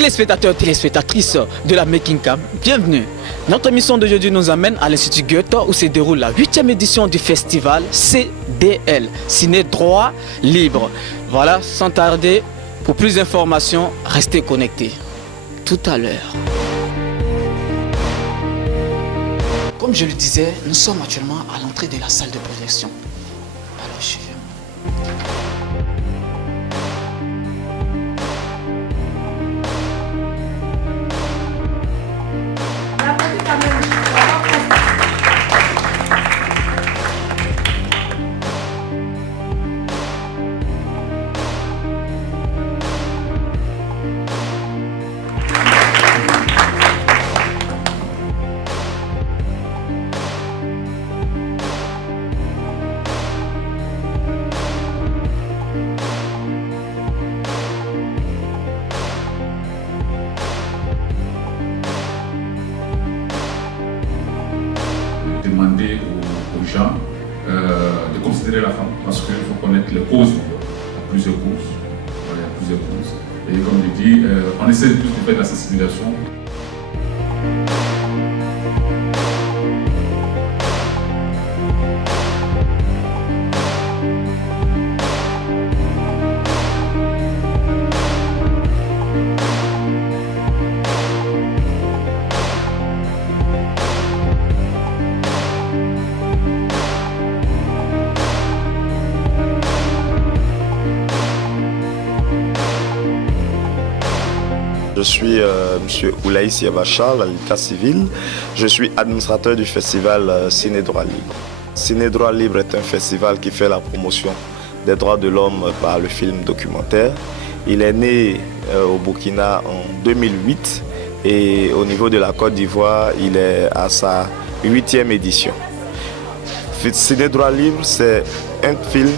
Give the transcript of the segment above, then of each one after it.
Téléspectateurs, téléspectatrices de la Making Cam, bienvenue. Notre émission d'aujourd'hui nous amène à l'Institut Goethe où se déroule la 8e édition du festival CDL, Ciné Droit Libre. Voilà, sans tarder, pour plus d'informations, restez connectés. Tout à l'heure. Comme je le disais, nous sommes actuellement à l'entrée de la salle de projection. Alors, je viens. Demander aux gens de considérer la femme parce qu'il faut connaître les causes. Il y a plusieurs causes. Voilà, il y a plusieurs causes. Et comme je dis, on essaie de faire de la sensibilisation. Je suis M. Oulaïs Yabachal, à l'état civil. Je suis administrateur du festival Ciné Droit Libre. Ciné Droit Libre est un festival qui fait la promotion des droits de l'homme par le film documentaire. Il est né au Burkina en 2008 et au niveau de la Côte d'Ivoire, il est à sa 8e édition. Ciné Droit Libre, c'est un film,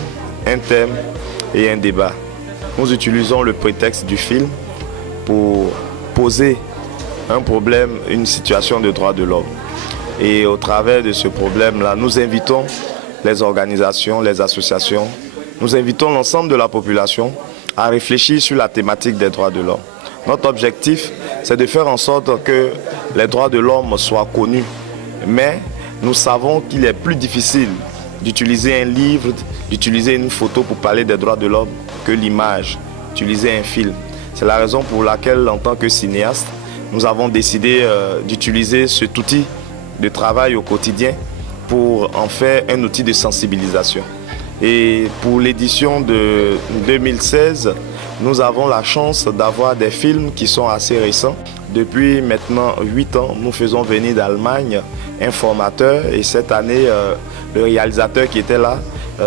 un thème et un débat. Nous utilisons le prétexte du film pour poser un problème, une situation de droits de l'homme. Et au travers de ce problème-là, nous invitons les organisations, les associations, nous invitons l'ensemble de la population à réfléchir sur la thématique des droits de l'homme. Notre objectif, c'est de faire en sorte que les droits de l'homme soient connus. Mais nous savons qu'il est plus difficile d'utiliser un livre, d'utiliser une photo pour parler des droits de l'homme que l'image, d'utiliser un film. C'est la raison pour laquelle, en tant que cinéaste, nous avons décidé d'utiliser cet outil de travail au quotidien pour en faire un outil de sensibilisation. Et pour l'édition de 2016, nous avons la chance d'avoir des films qui sont assez récents. Depuis maintenant 8 ans, nous faisons venir d'Allemagne un formateur et cette année, le réalisateur qui était là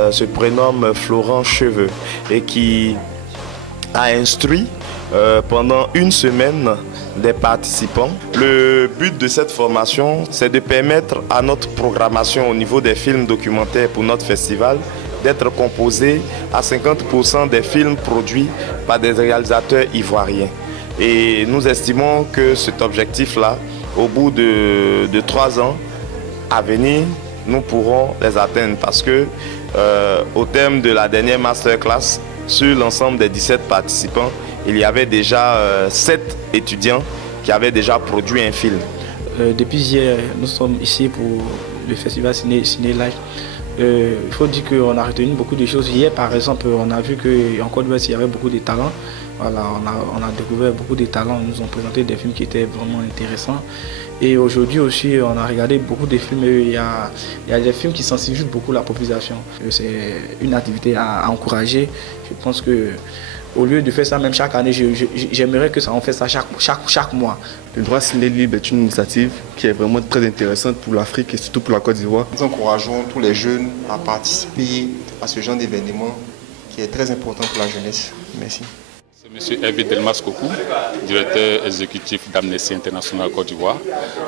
se prénomme Florent Cheveux et qui a instruit pendant une semaine des participants. Le but de cette formation, c'est de permettre à notre programmation au niveau des films documentaires pour notre festival d'être composée à 50% des films produits par des réalisateurs ivoiriens. Et nous estimons que cet objectif-là, au bout de 3 ans à venir, nous pourrons les atteindre parce que au terme de la dernière masterclass, sur l'ensemble des 17 participants, il y avait déjà 7 étudiants qui avaient déjà produit un film. Depuis hier, nous sommes ici pour le festival Ciné Live. Il faut dire qu'on a retenu beaucoup de choses. Hier, par exemple, on a vu qu'en Côte d'Ivoire, il y avait beaucoup de talents. Voilà, on a découvert beaucoup de talents. Ils nous ont présenté des films qui étaient vraiment intéressants. Et aujourd'hui aussi, on a regardé beaucoup de films. Il y a des films qui sensibilisent beaucoup la population. C'est une activité à encourager. Je pense que au lieu de faire ça même chaque année, j'aimerais que ça en fasse ça chaque mois. Le droit ciné libre est une initiative qui est vraiment très intéressante pour l'Afrique et surtout pour la Côte d'Ivoire. Nous encourageons tous les jeunes à participer à ce genre d'événement qui est très important pour la jeunesse. Merci. C'est M. Hervé Delmas Kokou, directeur exécutif d'Amnesty International Côte d'Ivoire.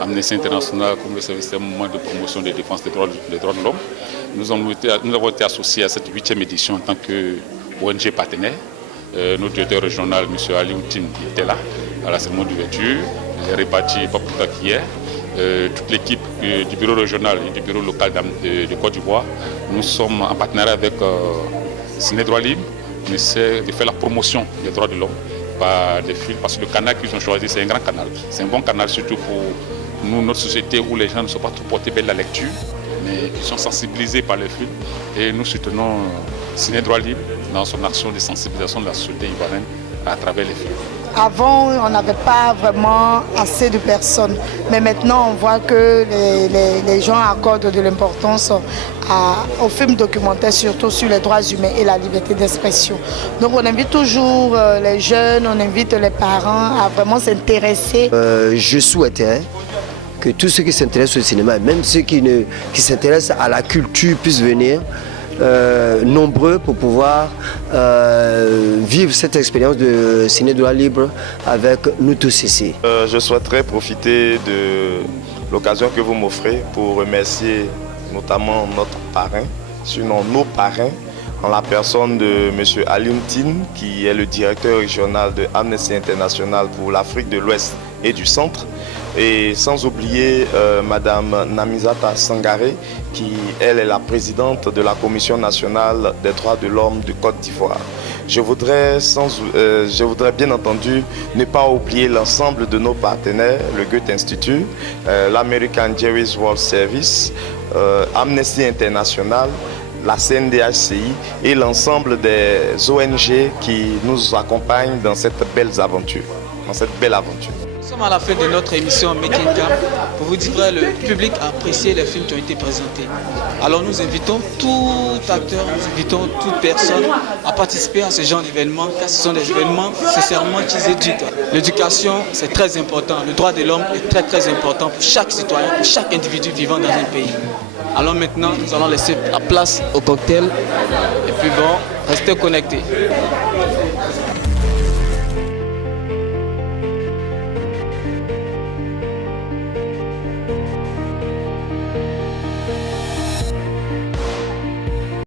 Amnesty International, comme vous savez, c'est un mouvement de promotion des défenses des droits de l'homme. Nous avons été associés à cette 8e édition en tant qu'ONG partenaire. Notre directeur régional, M. Ali Outim, était là à la cérémonie d'ouverture. Il est réparti pas plus tard qu'hier. Toute l'équipe du bureau régional et du bureau local de Côte d'Ivoire, nous sommes en partenariat avec Ciné Droit Libre. On essaie de faire la promotion des droits de l'homme par les films, parce que le canal qu'ils ont choisi, c'est un grand canal. C'est un bon canal, surtout pour nous, notre société, où les gens ne sont pas trop portés vers la lecture, mais ils sont sensibilisés par les films. Et nous soutenons Ciné Droit Libre dans son action de sensibilisation de la société ivoirienne à travers les films. Avant, on n'avait pas vraiment assez de personnes, mais maintenant on voit que les gens accordent de l'importance aux films documentaires, surtout sur les droits humains et la liberté d'expression. Donc on invite toujours les jeunes, on invite les parents à vraiment s'intéresser. Je souhaitais que tous ceux qui s'intéressent au cinéma, même ceux qui s'intéressent à la culture, puissent venir nombreux pour pouvoir vivre cette expérience de Ciné Droit Libre avec nous tous ici. Je souhaiterais profiter de l'occasion que vous m'offrez pour remercier notamment notre parrain, sinon nos parrains, en la personne de M. Alioune Tine, qui est le directeur régional de Amnesty International pour l'Afrique de l'Ouest et du Centre, et sans oublier Madame Namizata Sangaré, qui elle est la présidente de la Commission nationale des droits de l'homme de Côte d'Ivoire. Je voudrais bien entendu ne pas oublier l'ensemble de nos partenaires, le Goethe Institute, l'American Jewish World Service, Amnesty International, la CNDHCI et l'ensemble des ONG qui nous accompagnent dans cette belle aventure. Nous sommes à la fin de notre émission Making Camp. Pour vous dire vrai, le public a apprécié les films qui ont été présentés. Alors nous invitons tout acteur, nous invitons toute personne à participer à ce genre d'événements, car ce sont des événements nécessairement qui éduquent. L'éducation, c'est très important. Le droit de l'homme est très très important pour chaque citoyen, pour chaque individu vivant dans un pays. Alors maintenant, nous allons laisser la place au cocktail et puis bon, restez connectés.